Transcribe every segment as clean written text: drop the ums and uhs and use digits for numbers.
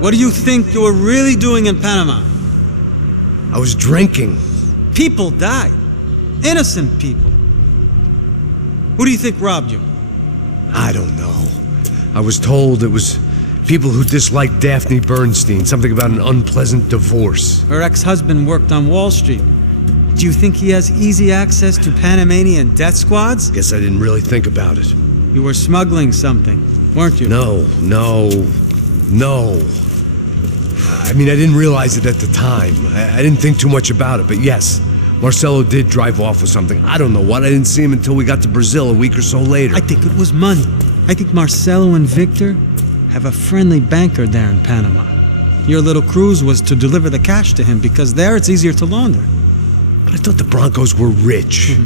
What do you think you were really doing in Panama? I was drinking. People died. Innocent people. Who do you think robbed you? I don't know. I was told it was people who disliked Daphne Bernstein, something about an unpleasant divorce. Her ex-husband worked on Wall Street. Do you think he has easy access to Panamanian death squads? Guess I didn't really think about it. You were smuggling something, weren't you? No. I mean, I didn't realize it at the time. I didn't think too much about it, but yes, Marcelo did drive off with something. I don't know what. I didn't see him until we got to Brazil a week or so later. I think it was money. I think Marcelo and Victor have a friendly banker there in Panama. Your little cruise was to deliver the cash to him because there it's easier to launder. But I thought the Broncos were rich.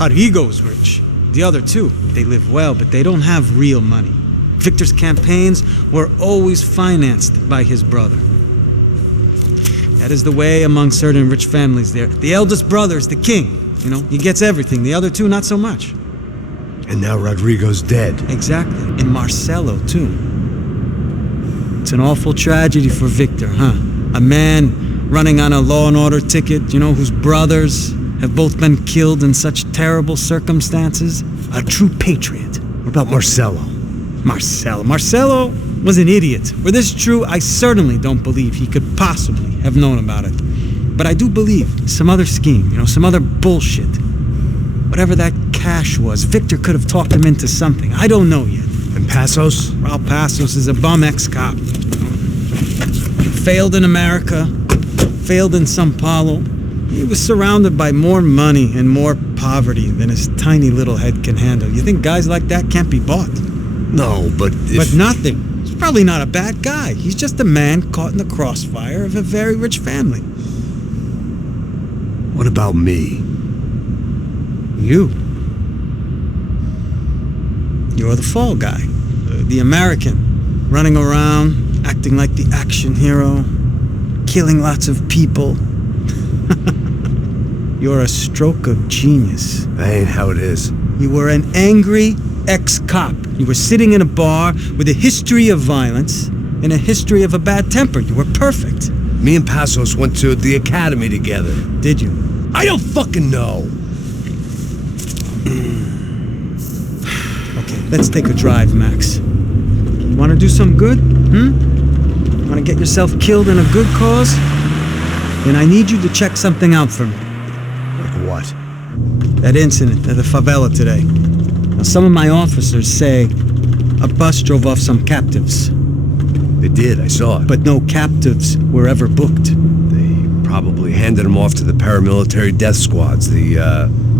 Rodrigo's rich. The other two, they live well, but they don't have real money. Victor's campaigns were always financed by his brother. That is the way among certain rich families there. The eldest brother is the king. You know, he gets everything. The other two, not so much. And now Rodrigo's dead. Exactly. And Marcelo, too. It's an awful tragedy for Victor, huh? A man running on a law and order ticket, you know, whose brothers have both been killed in such terrible circumstances. A true patriot. What about Marcelo? Marcelo was an idiot. Were this true, I certainly don't believe he could possibly have known about it. But I do believe some other scheme, you know, some other bullshit. Whatever that cash was, Victor could have talked him into something. I don't know yet. And Passos? Well, Passos is a bum ex-cop. Failed in America, failed in Sao Paulo. He was surrounded by more money and more poverty than his tiny little head can handle. You think guys like that can't be bought? No, but But nothing. He's probably not a bad guy. He's just a man caught in the crossfire of a very rich family. What about me? You. You're the fall guy. The American. Running around, acting like the action hero. Killing lots of people. You're a stroke of genius. That ain't how it is. You were an angry ex-cop. You were sitting in a bar with a history of violence and a history of a bad temper. You were perfect. Me and Passos went to the academy together. Did you? I don't fucking know. Okay, let's take a drive, Max. You want to do some good? Want to get yourself killed in a good cause? Then I need you to check something out for me. Like what? That incident at the favela today. Now, some of my officers say a bus drove off some captives. They did, I saw it. But no captives were ever booked. They probably handed them off to the paramilitary death squads, the,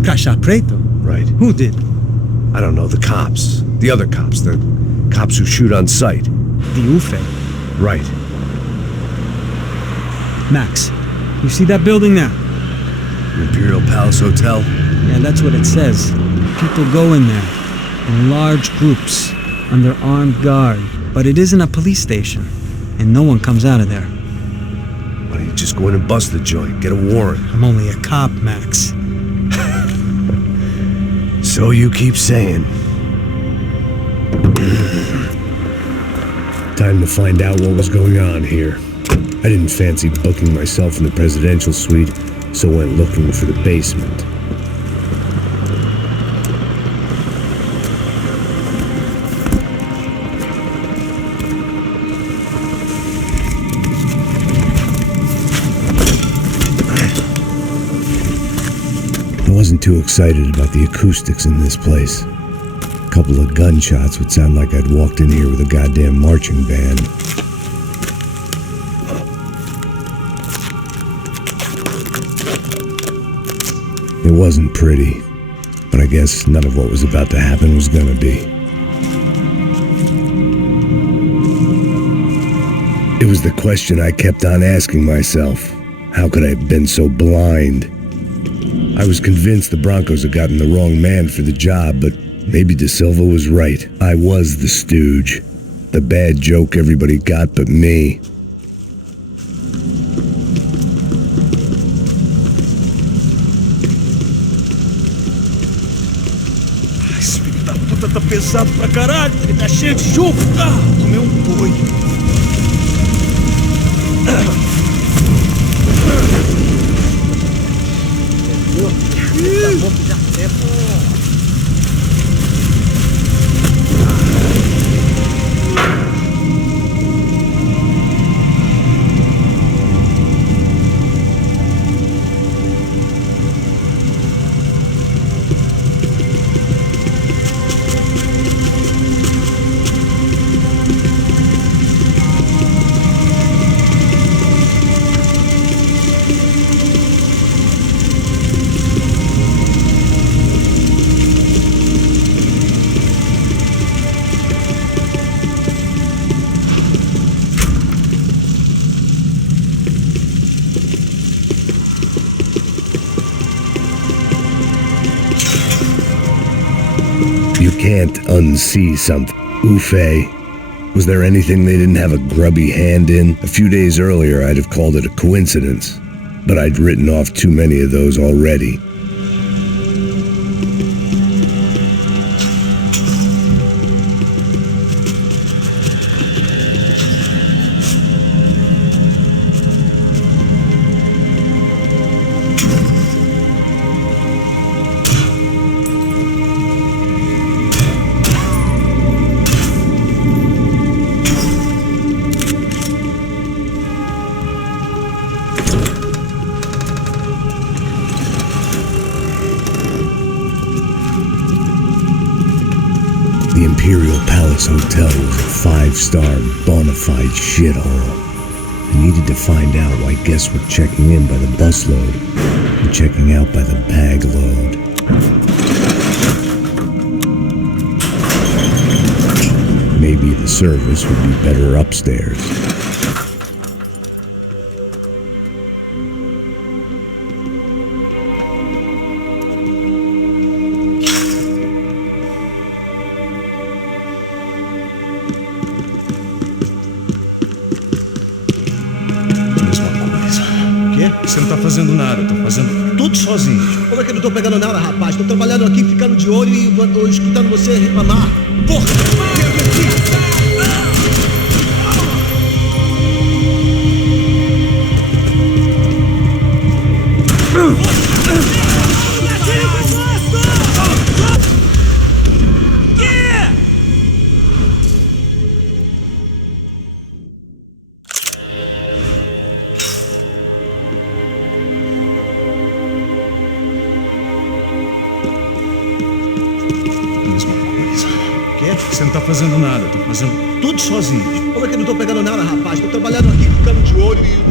Caixa Preto? Right. Who did? I don't know, the cops. The other cops. The cops who shoot on sight. The UFE. Right. Max, you see that building there? Imperial Palace Hotel? Yeah, that's what it says. People go in there, in large groups, under armed guard. But it isn't a police station, and no one comes out of there. Why don't you just go in and bust the joint, get a warrant? I'm only a cop, Max. So you keep saying. Time to find out what was going on here. I didn't fancy booking myself in the presidential suite, so went looking for the basement. I wasn't too excited about the acoustics in this place. A couple of gunshots would sound like I'd walked in here with a goddamn marching band. It wasn't pretty, but I guess none of what was about to happen was gonna be. It was the question I kept on asking myself. How could I have been so blind? I was convinced the Broncos had gotten the wrong man for the job, but maybe De Silva was right. I was the stooge. The bad joke everybody got but me. Tá pesado pra caralho, ele tá cheio de chuva. Tomei boi. You can't unsee something. Ufe. Was there anything they didn't have a grubby hand in? A few days earlier, I'd have called it a coincidence, but I'd written off too many of those already. The Imperial Palace Hotel was a 5-star, bona fide shithole. I needed to find out why guests were checking in by the busload and checking out by the bag load. Maybe the service would be better upstairs. Você não tá fazendo nada, eu tô fazendo tudo sozinho. Como é que eu não tô pegando nada, rapaz? Tô trabalhando aqui, ficando de olho e escutando você reclamar. Porra! Você não tá fazendo nada, eu tô fazendo tudo sozinho. Como é que eu não tô pegando nada, rapaz? Tô trabalhando aqui, ficando de olho e...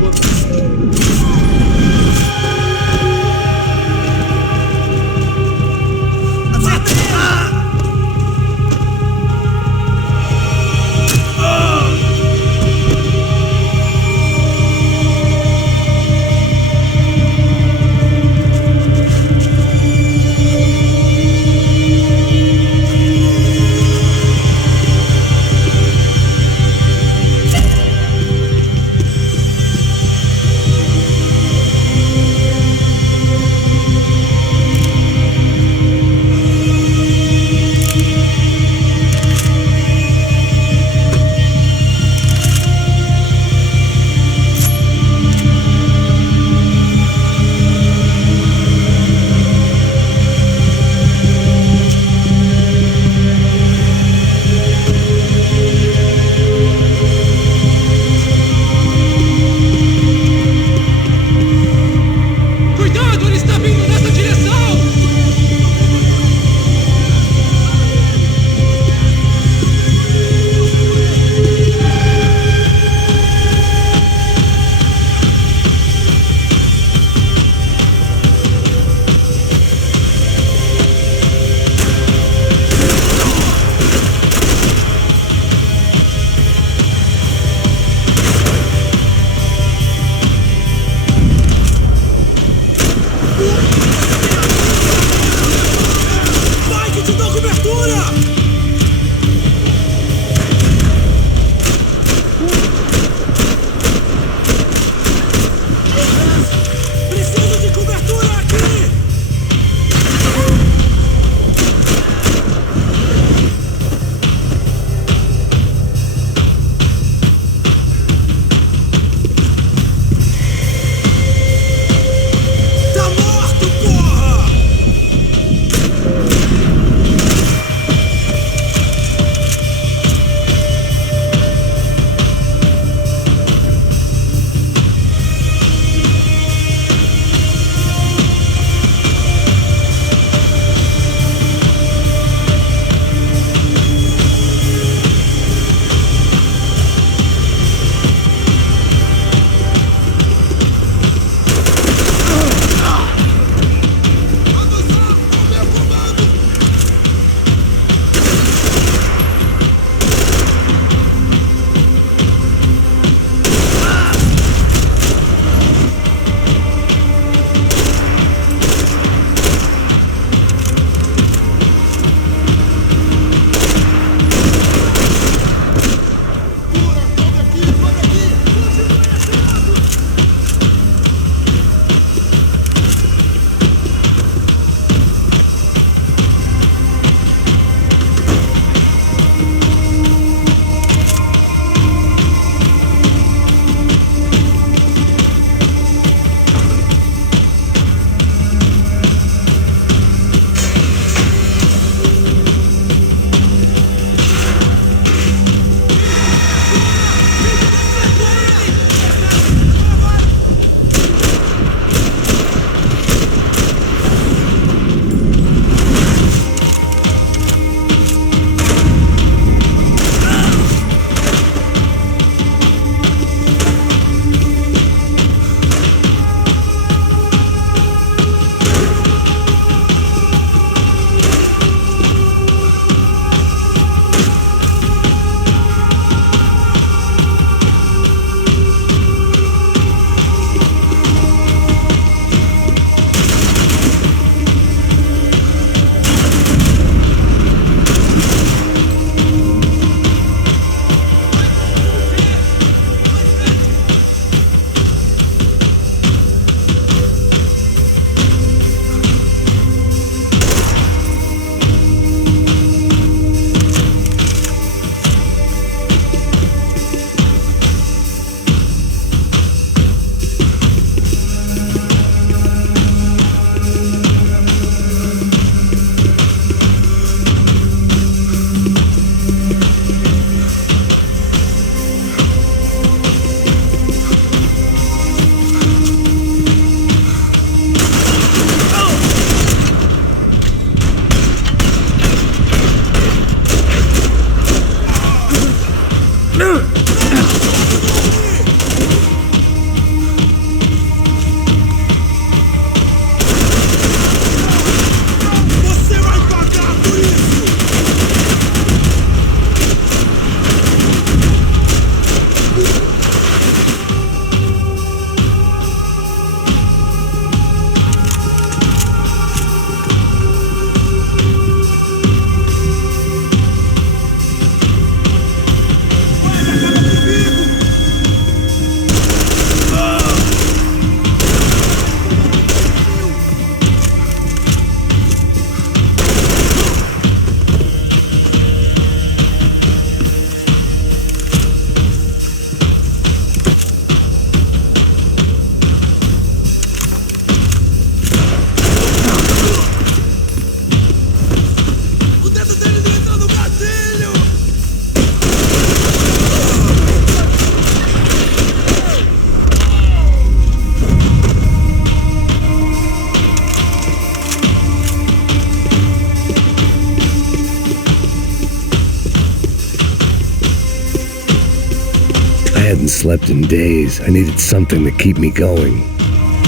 hadn't slept in days. I needed something to keep me going.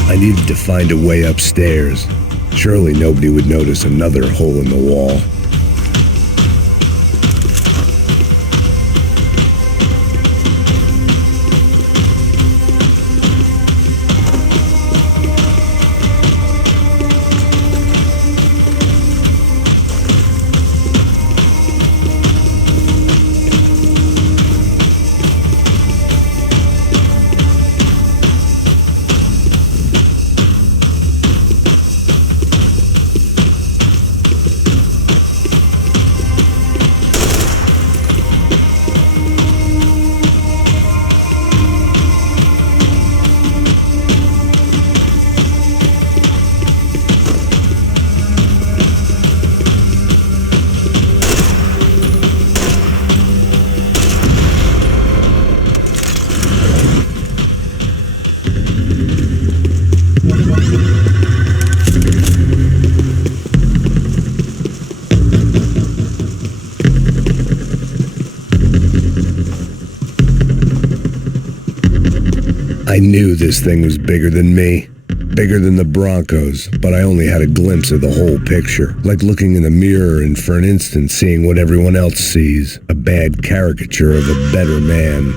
I needed to find a way upstairs. Surely nobody would notice another hole in the wall. I knew this thing was bigger than me, bigger than the Broncos, but I only had a glimpse of the whole picture, like looking in the mirror and for an instant seeing what everyone else sees, a bad caricature of a better man.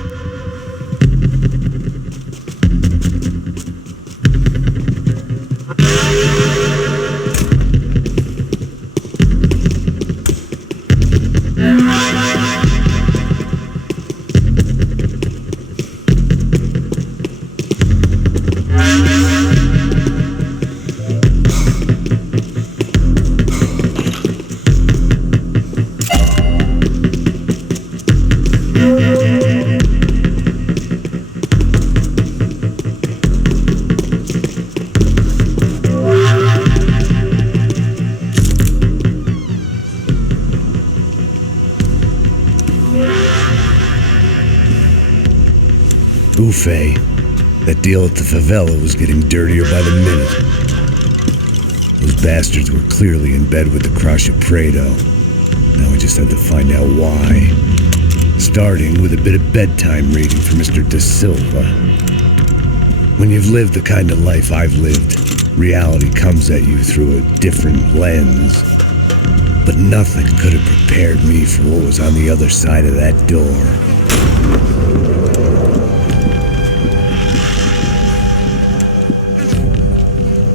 Buffet. That deal at the favela was getting dirtier by the minute. Those bastards were clearly in bed with the Crush of Prado. Now I just had to find out why. Starting with a bit of bedtime reading for Mr. Da Silva. When you've lived the kind of life I've lived, reality comes at you through a different lens. But nothing could have prepared me for what was on the other side of that door.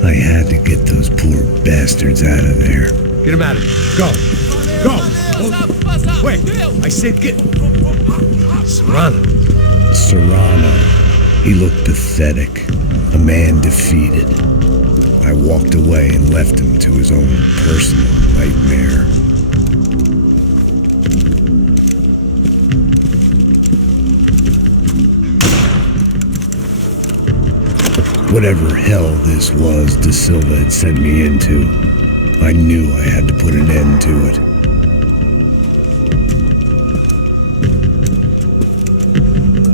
I had to get those poor bastards out of there. Get him out of here. Go. Go. Oh, wait. I said get... Serrano. Serrano. He looked pathetic. A man defeated. I walked away and left him to his own personal nightmare. Whatever hell this was Da Silva had sent me into, I knew I had to put an end to it.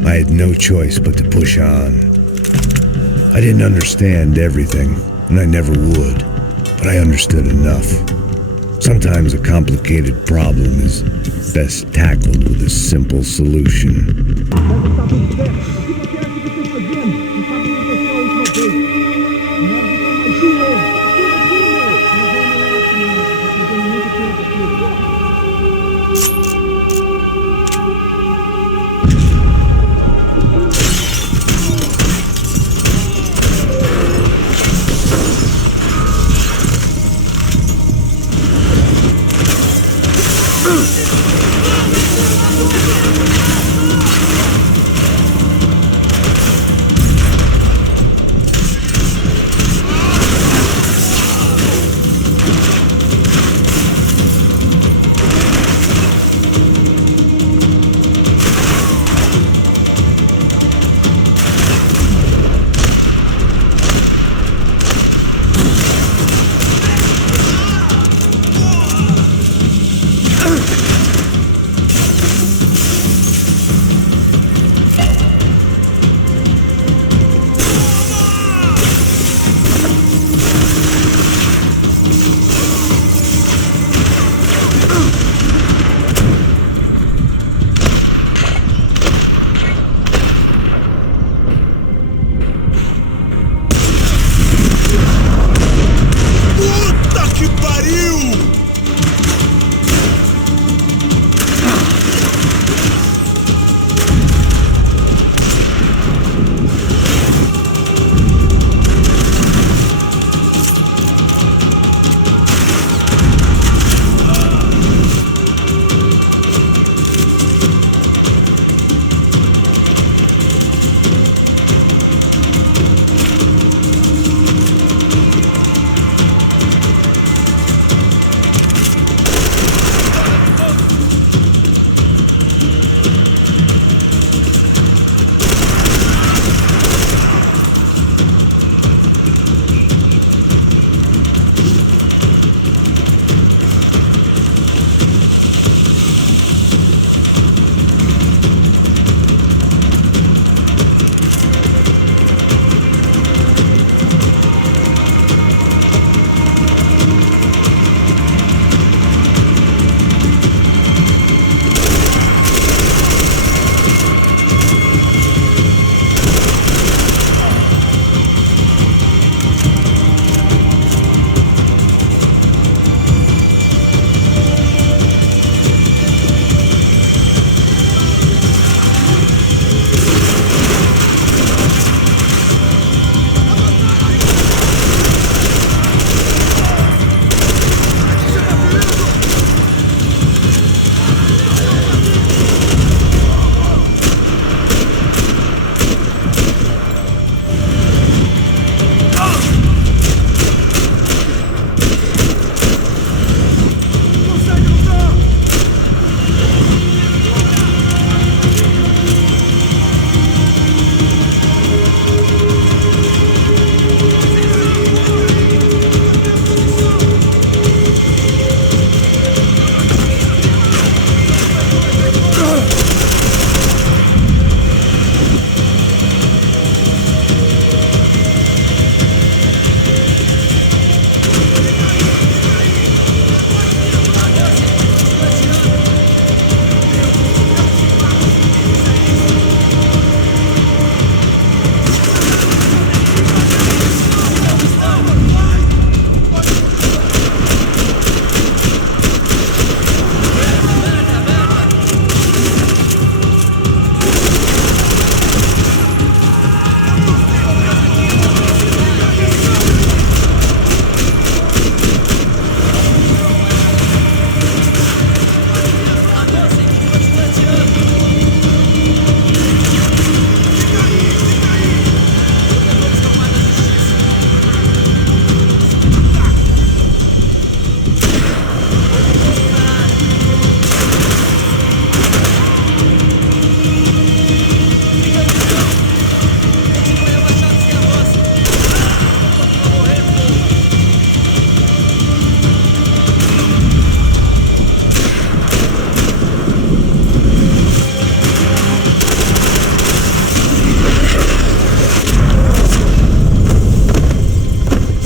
I had no choice but to push on. I didn't understand everything, and I never would, but I understood enough. Sometimes a complicated problem is best tackled with a simple solution.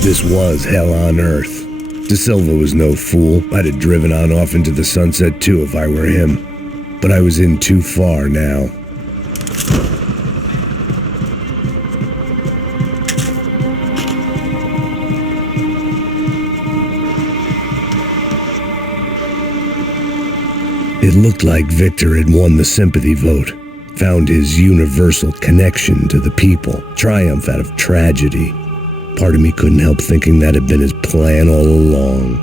This was hell on earth. De Silva was no fool. I'd have driven on off into the sunset too if I were him. But I was in too far now. It looked like Victor had won the sympathy vote, found his universal connection to the people, triumph out of tragedy. Part of me couldn't help thinking that had been his plan all along.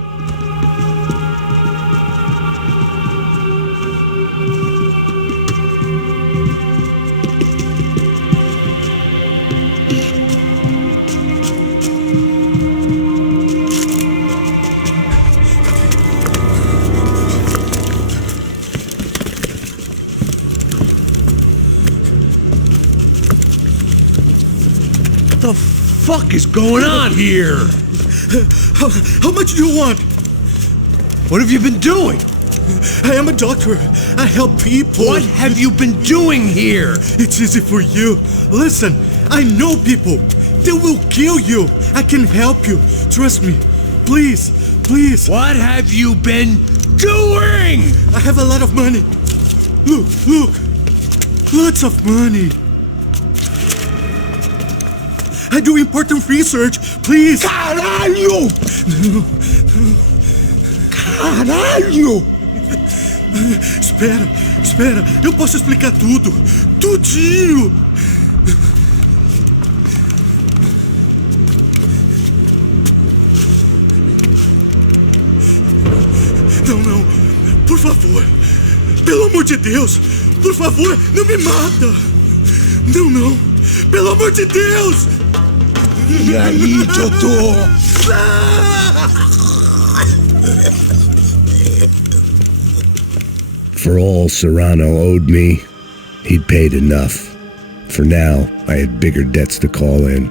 What the fuck is going on here? How much do you want? What have you been doing? I am a doctor. I help people. What have you been doing here? It's easy for you. Listen, I know people. They will kill you. I can help you. Trust me. Please, please. What have you been doing? I have a lot of money. Look, look. Lots of money. I do important research. Please. Caralho! Não. Caralho! Espera. Eu posso explicar tudo. Tudinho. Não. Por favor. Pelo amor de Deus. Por favor, não me mata. Não. Pelo amor de Deus. E aí, doutor? For all Serrano owed me, he'd paid enough. For now, I had bigger debts to call in.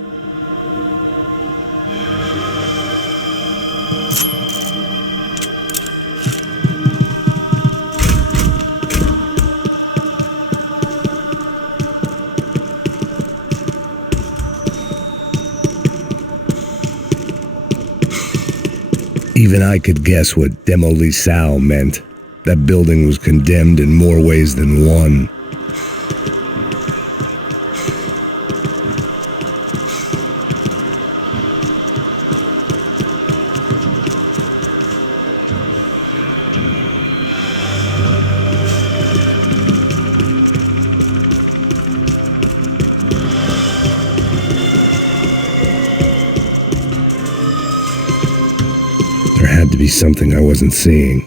Even I could guess what demolissao meant. That building was condemned in more ways than one. There had to be something I wasn't seeing.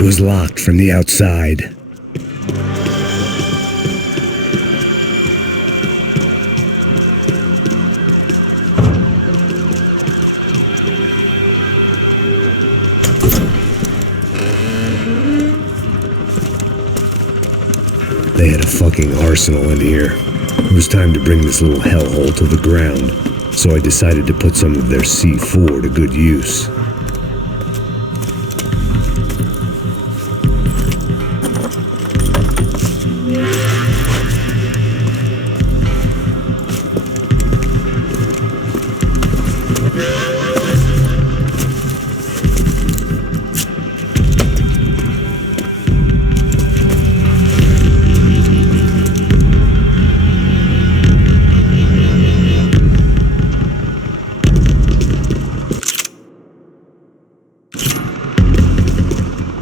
It was locked from the outside. They had a fucking arsenal in here. It was time to bring this little hellhole to the ground, so I decided to put some of their C4 to good use.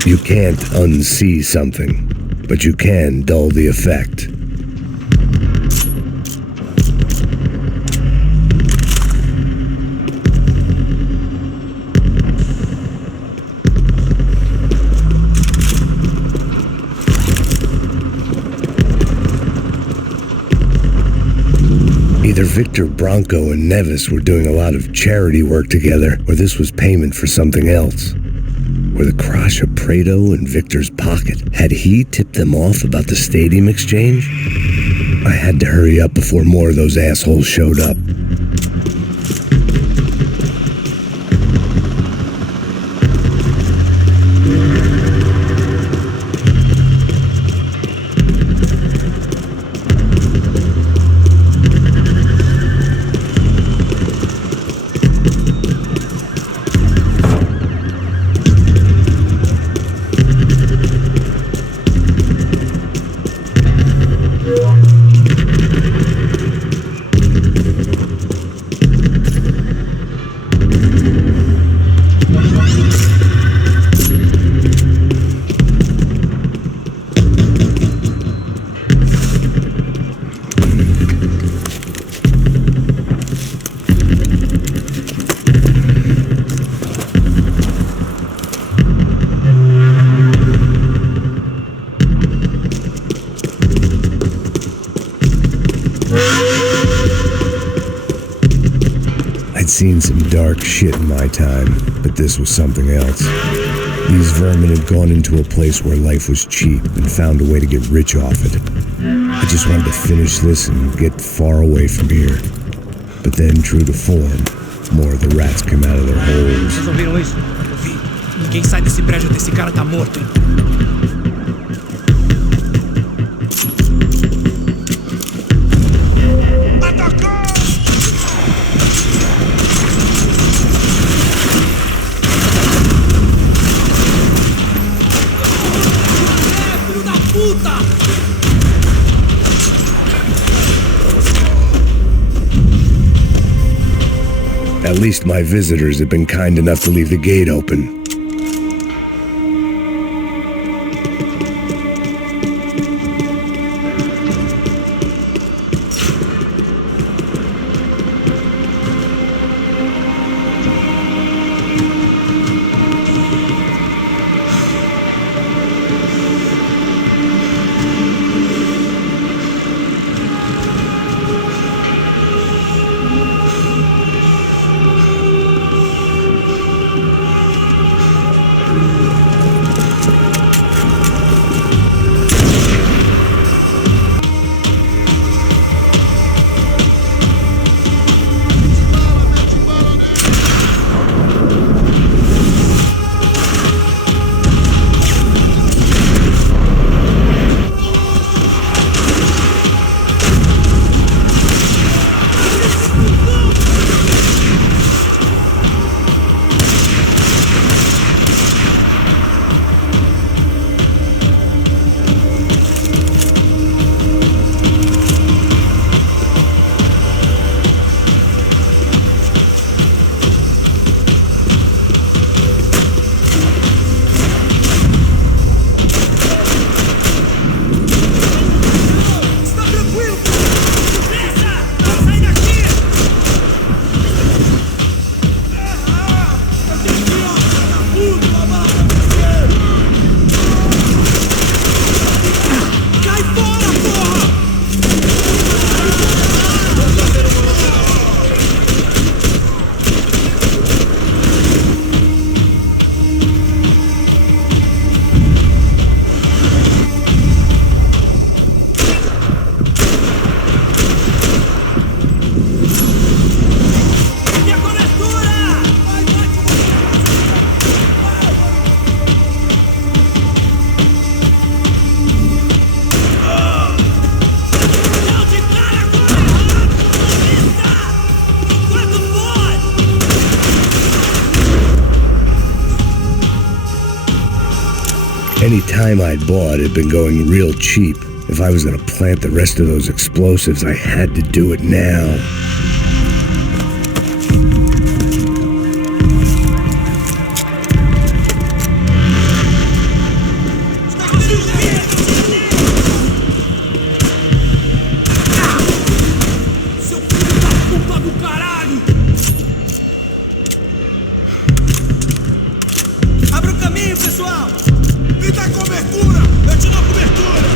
You can't unsee something, but you can dull the effect. Either Victor Bronco and Nevis were doing a lot of charity work together, or this was payment for something else. Were the Crasha Prado in Victor's pocket? Had he tipped them off about the stadium exchange? I had to hurry up before more of those assholes showed up. seen some dark shit in my time, but this was something else. These vermin had gone into a place where life was cheap and found a way to get rich off it. I just wanted to finish this and get far away from here. But then, true to form, more of the rats came out of their holes. Vocês ouviram isso? Eu vi. Ninguém sai desse prédio desse cara tá morto, hein? At least my visitors have been kind enough to leave the gate open. Any time I'd bought had been going real cheap. If I was gonna plant the rest of those explosives, I had to do it now. Abre o caminho, pessoal! Me dá cobertura! Eu te dou cobertura!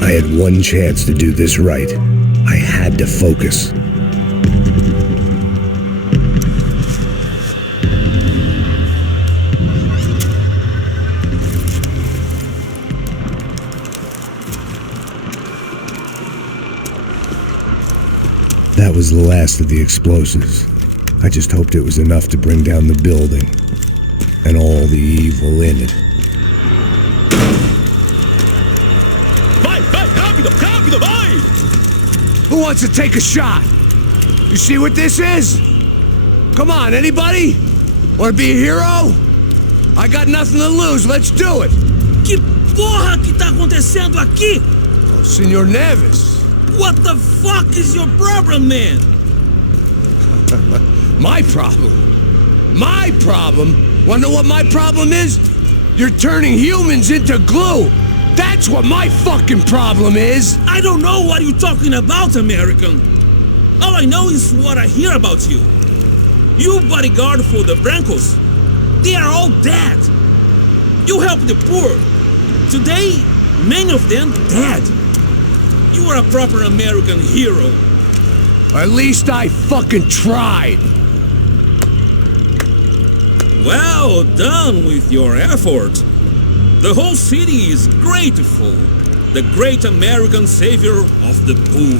I had one chance to do this right. I had to focus. was the last of the explosives. I just hoped it was enough to bring down the building and all the evil in it. Vai, rápido, rápido, vai! Who wants to take a shot? You see what this is? Come on, anybody? Want to be a hero? I got nothing to lose, let's do it! Que porra que tá acontecendo aqui? Oh, Senor Neves. What the fuck is your problem, man? My problem? My problem? Wanna know what my problem is? You're turning humans into glue! That's what my fucking problem is! I don't know what you're talking about, American. All I know is what I hear about you. You bodyguard for the Brancos. They are all dead. You help the poor. Today, many of them dead. You are a proper American hero. At least I fucking tried. Well done with your effort. The whole city is grateful. The great American savior of the poor.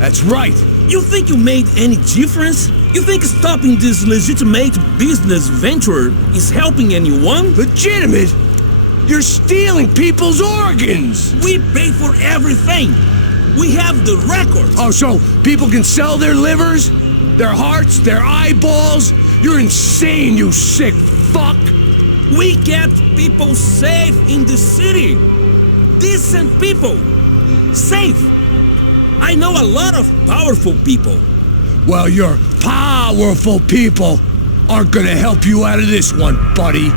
That's right. You think you made any difference? You think stopping this legitimate business venture is helping anyone? Legitimate? You're stealing people's organs! We pay for everything. We have the records. Oh, so people can sell their livers? Their hearts? Their eyeballs? You're insane, you sick fuck! We kept people safe in the city. Decent people. Safe. I know a lot of powerful people. Well, your powerful people aren't gonna help you out of this one, buddy.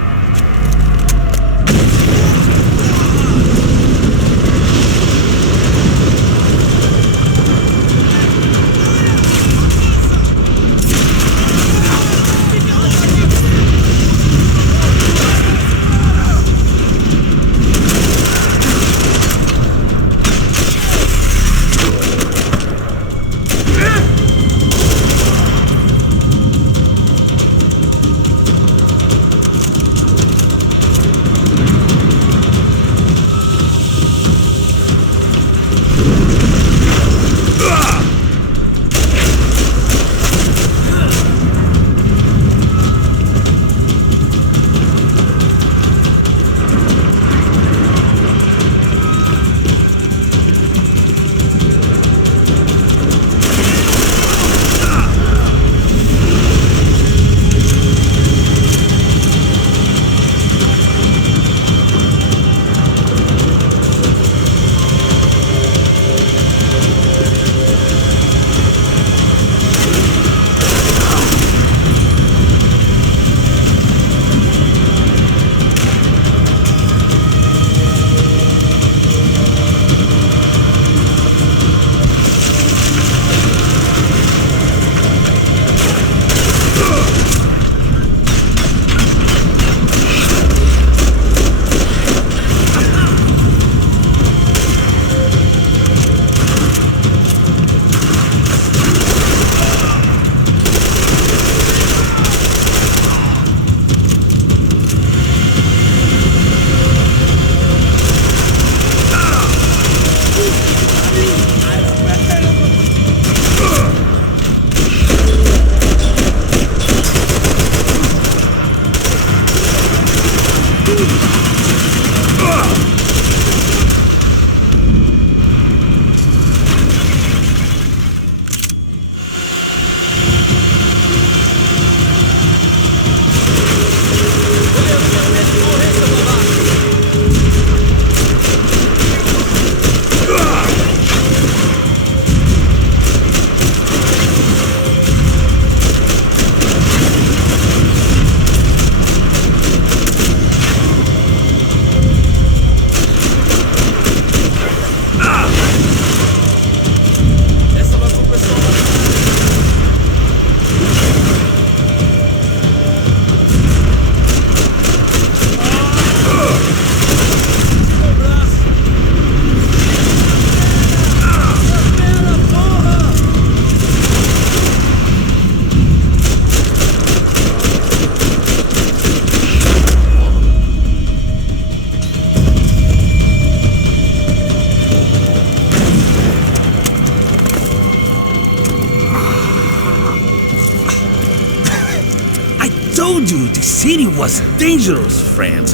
city was dangerous, friend.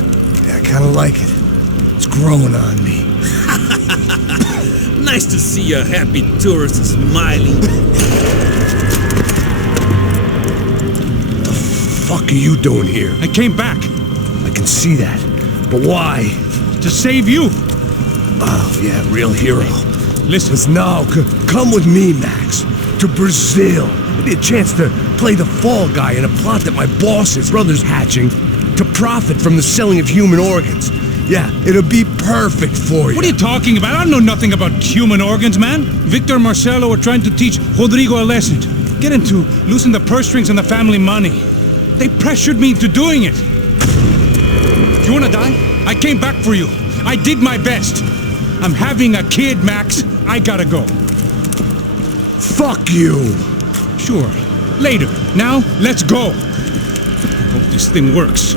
Yeah, I kind of like it. It's growing on me. Nice to see a happy tourist smiling. The fuck are you doing here? I came back I can see that. But why? to save you. Oh, yeah, real hero. Listen, Now, come with me, Max. To Brazil. It'll be a chance to play the fall guy in a plot that my boss's brother's hatching to profit from the selling of human organs. Yeah, it'll be perfect for you. what are you talking about? I don't know nothing about human organs, man. Victor and Marcelo were trying to teach Rodrigo a lesson. Get him to loosen the purse strings on the family money. They pressured me into doing it. You wanna die? I came back for you. I did my best. I'm having a kid, Max. I gotta go. Fuck you. Sure. Later. Now, let's go. Hope this thing works.